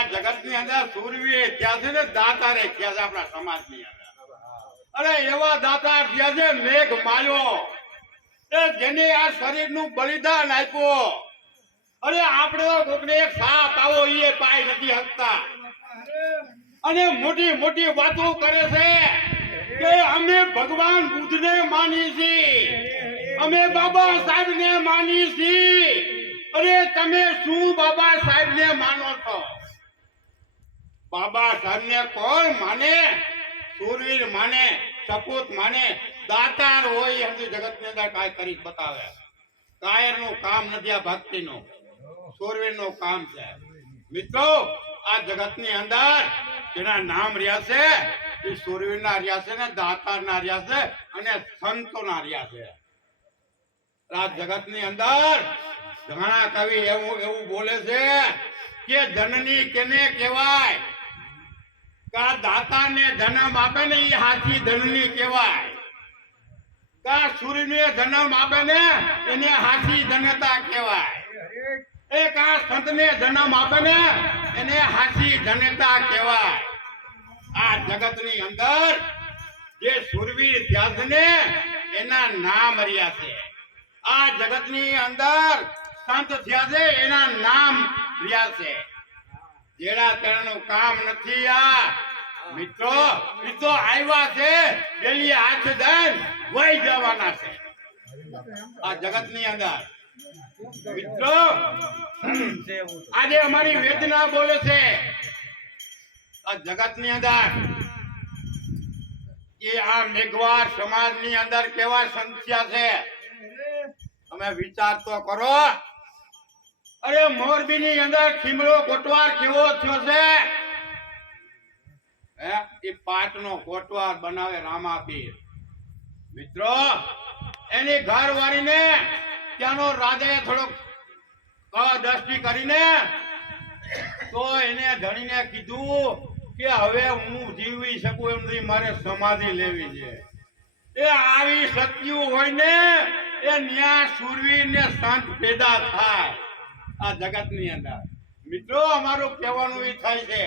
આ જગતની અંદર સુરવીર થયા છે ને દાતારે થયા છે આપણા સમાજની અંદર. અરે એવા દાતા થયા છે મેઘ માયો એ જેને આ શરીરનું બલિદાન આપ્યું. અરે આપણે તો કોકને એક સાપ આવો એ પાઈ નથી શકતા અને મોટી મોટી વાતો કરે છે કે અમે ભગવાન બુદ્ધને માની છીએ, અમે બાબા સાહેબને માની છીએ. અરે તમે શું બાબા સાહેબને માનો છો? બાબા સાહેબને કોણ માને? સુરવીર માને, સપૂત માને, દાતાર હોય એમ જગતની અંદર કાંઈ કરી બતાવે. કાયરનું કામ નથી આ ભક્તિનું, સુરવીરનું કામ છે. મિત્રો આ જગતની અંદર જેના નામ રહ્યા છે એ સુરવીરના રહ્યા છે ને દાતારના રહ્યા છે અને સંતોના રહ્યા છે. આ જગતની અંદર ઘણા કવિ એવું બોલે છે કે જનની કેને કહેવાય? કા દાતાને જન્મ આપે ને એ હાથી ધનની કહેવાય. કા સૂર્યને જન્મ આપે ને એને હાથી ધનતા કહેવાય. એ કા સંતને જન્મ આપે ને એને હાથી ધનતા કહેવાય. આ જગતની અંદર જે સુરવીર થયા છે ને એના નામ રહ્યા છે. આ જગતની અંદર સંત થયા છે એના નામ રહ્યા છે. જેડા તેનું કામ નથી. આ મિત્રો આવ્યા છે પેલી હાથ દન વહી જવાના છે આ જગતની અંદર. મિત્રો આજે અમારી વેદના બોલે છે આ જગતની અંદર એ આ મેઘવાર સમાજની અંદર કેવા સંખ્યા છે તમે વિચાર તો કરો. અરે મોરબીની અંદર ખીમડો કોટવાર કેવો થયો છે? એ પાટનો કોટવાર બનાવે રામાપીર. મિત્રો એની ઘરવાળીને ત્યાંનો રાજાએ થોડોક દ્રષ્ટિ કરીને તો એને ધણીને કીધું કે હવે હું જીવી શકું એમ નથી, મારે સમાધિ લેવી છે. એ આવી સત્યું હોય ને એ ન્યા સુરવીર ને સંત પેદા થાય આ જગતની અંદર. મિત્રો અમારું કહેવાનું એ થાય છે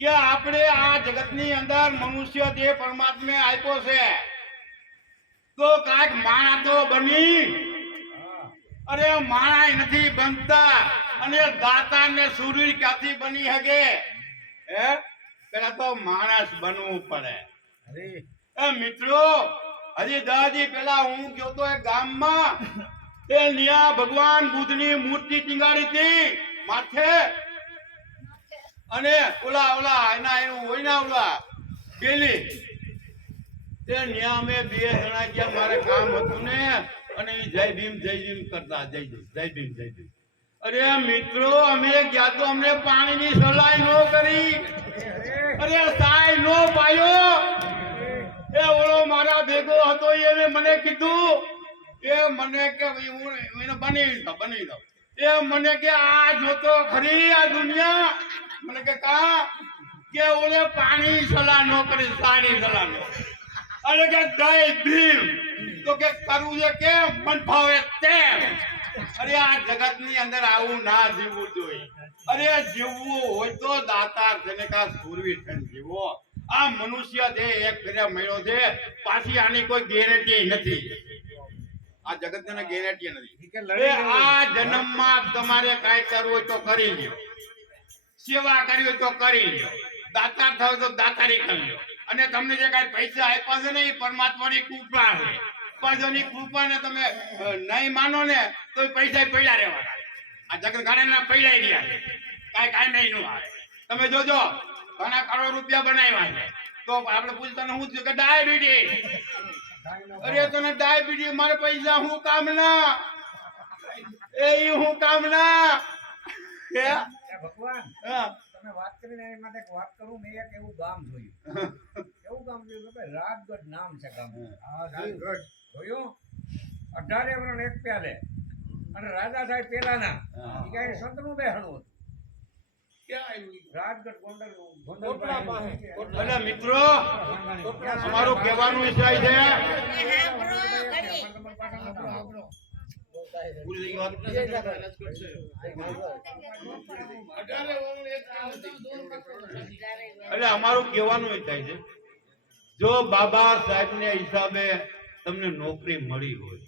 કે આપણે આ જગતની અંદર મનુષ્ય જે પરમાત્મા આપ્યો છે તો કાંઈક માણા તો બની. અરે માણા નથી બનતા અને દાતા ને સુરવીર ક્યાંથી બની શકે? પેલા તો માણસ બનવું પડે. મિત્રો હજી 10 દી પેલા હું ગયો તો એક ગામમાં એ ન્યા ભગવાન બુદ્ધની મૂર્તિ ટીંગાડી હતી માથે અને ઓલા એનું હોય ને ઓલા પેલી તે ન્યા અમે 2 જણા ગયા. મારે કામ હતું ને અને જય ભીમ કરતા જય ભીમ. અરે મિત્રો અમે ગયા તો અમને પાણીની સલાહ ન કરી. અરે સાય નો પાયો. એ ઓલો મારા ભેગો હતો એને મને કીધું એ મને કે હું એને બનાવી દઉં. એ મને કે આ જોતો ખરી આ દુનિયા. મને કે કા કે ઓલે પાણી સલાહ ન કરી, સારી સલાહ ન. અરે કે જય ભીમ તો કે કરવું છે કે મન ભાવે તેમ. અરે આ જગતની અંદર આવું ના જીવવું જોઈએ. અરે જીવવું હોય તો દાતાર છે કા સુરવીર થઈને જીવો. આ મનુષ્ય જે એક ફેરા મળ્યો છે પાછી આની કોઈ ગેરંટી નથી. આ જગતને ગેરંટી નથી. આ જન્મમાં તમારે કાંઈ કરવું હોય તો કરી લ્યો, સેવા કરવી હોય તો કરી લ્યો, દાતાર થાવ તો દાતારી કરી લ્યો. અને તમને જે કાંઈ પૈસા આપ્યા છે ને એ પરમાત્માની કૃપા છે. ની કૃપાને તમે નહીં માનો ને તો પૈસા પડ્યા રહેવાના. આ જગત ગાડાના પડ્યા રહ્યા છે, કાંઈ નહીં નું આવે. તમે જોજો ઘણા કરોડ રૂપિયા બનાવ્યા છે તો આપણે પૂછતા હું થયું કે ડાયાબિટીસ. અરે તને ડાયાબિટીસ મારે પૈસા હું કામ ના હું કામ ના ભગવાન તમે વાત કરીને એની માટે વાત કરું. મેં એક એવું ગામ જોયું. એવું ગામ જોયું કે રાજગઢ નામ છે ગામ. રાજગઢ જોયું? 18 વર્ષ એક પ્યાલે અને રાજા સાહેબ પેલાના કઈ સંતનું બેહણું હતું રાજગઢ ગોંડલ. મિત્રો અમારું કહેવાનું છે એટલે અમારું કહેવાનું એ થાય છે, જો બાબા સાહેબને હિસાબે તમને નોકરી મળી હોય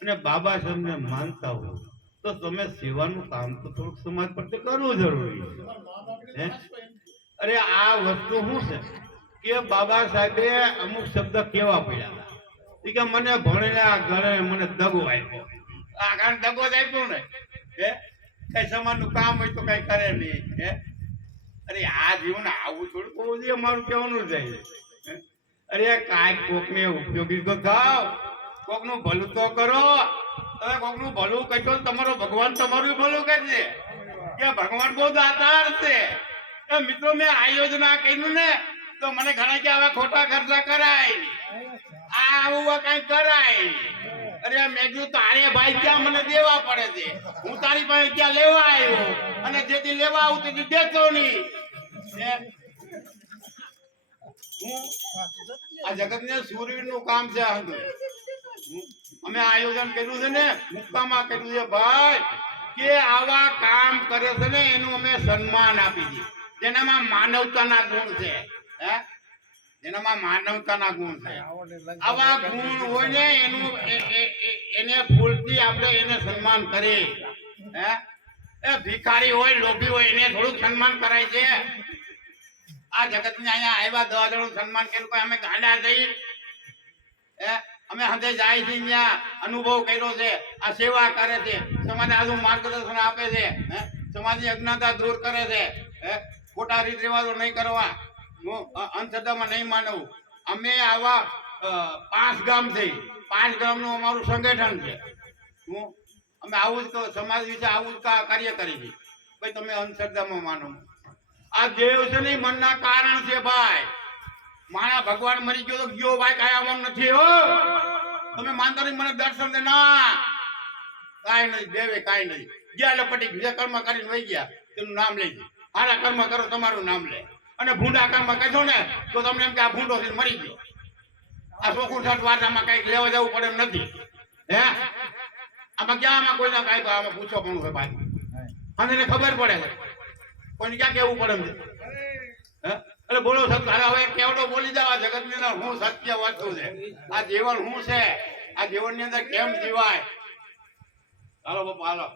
અને બાબા સાહેબને માનતા હોય તો તમે સેવાનું કામ તો થોડુંક સમાજ પ્રત્યે કરવું જરૂરી છે. હે? અરે આ વસ્તુ શું છે કે બાબા સાહેબે અમુક શબ્દ કેવા પડ્યા હતા કે મને ભણીને આ ઘરે મને દગો આપ્યો. આ કારણ દગો જ આપ્યો ને, હે કઈ સમાજનું કામ હોય તો કઈ કરે નહીં. હે અરે આ જીવન આવું થોડું હોવું જોઈએ, મારું કહેવાનું જાય છે. અરે કાંઈક કોકને ઉપયોગી તો થાવ, કોકનું ભલું તો કરો. તમે કોકનું ભલું કરશો તમારો ભગવાન તમારું ભલું કરશે. કે ભગવાન બહુ દાતાર છે. મિત્રો મેં આ યોજના કર્યું ને તો મને ઘણા કે આવા ખોટા ખર્ચા કરાય, આવું કઈ કરાય. અરે મેં કીધું તારે ભાઈ ક્યાં મને દેવા પડે છે, હું તારી પાસે ક્યાં લેવા આવ્યો, અને જેથી લેવા આવું તેથી દેતો નહીં. આ જગત ને સૂરવીર નું કામ છે. અમે આયોજન કર્યું છે ને, મુક્કામાં કર્યું છે ભાઈ કે આવા કામ કરે છે ને એનું અમે સન્માન આપી દઈએ, જેનામાં માનવતાના ગુણ છે. હે જેનામાં માનવતાના ગુણ છે. આવા ગુણ હોય ને એનું એને ફૂલથી આપણે એને સન્માન કરીએ. હે એ ભિખારી હોય લોભી હોય એને થોડુંક સન્માન કરાય છે. આ જગત ને અહીંયા આવ્યા 10 જણનું સન્માન કર્યું, કોઈ અમે ગાંડા થઈ. અમે હંધે જાય છે, ત્યાં અનુભવ કર્યો છે. આ સેવા કરે છે, સમાજને આજુ માર્ગદર્શન આપે છે, સમાજની અજ્ઞાનતા દૂર કરે છે. ખોટા રીત રિવાજો નહીં કરવા, અંધશ્રદ્ધામાં નહીં માનવું. અમે આવા 5 ગામ થઈ, 5 ગામનું અમારું સંગઠન છે. અમે આવું જ સમાજ વિશે આવું જ કાર્ય કરી છે. ભાઈ તમે અંધશ્રદ્ધામાં માનો, આ દેવ છે નહીં મનના કારણ છે ભાઈ. મારા ભગવાન મરી ગયો તો ગયો ભાઈ, કાંઈ આવવાનું નથી. હો તમે માનતા નહીં મને દર્શન દે ના, કાંઈ નહીં દેવે, કાંઈ નહીં. ગયા લપટી જે કર્મ કરીને વહી ગયા તેનું નામ લેજે. સારા કર્મ કરો તમારું નામ લે, અને ભૂંડા કર્મ કરશો ને તો તમને એમ કે આ ભૂંડો થઈને મરી ગયો. આ ચોખ્ખું સાત વાર્તામાં કઈક લેવા જવું પડે એમ નથી. હે આમાં ક્યાં આમાં કોઈના કાંઈ આમાં પૂછો પણ હોય ભાઈ, અને એને ખબર પડે છે કોઈને ક્યાં કેવું પડે એમ છે. એટલે બોલો સત્ય, હવે કેવડો બોલી જાવ. આ જગત ની અંદર હું સત્ય વસ્તુ છે, આ જીવન શું છે, આ જીવન ની અંદર કેમ જીવાય. હાલો બાપા હાલો.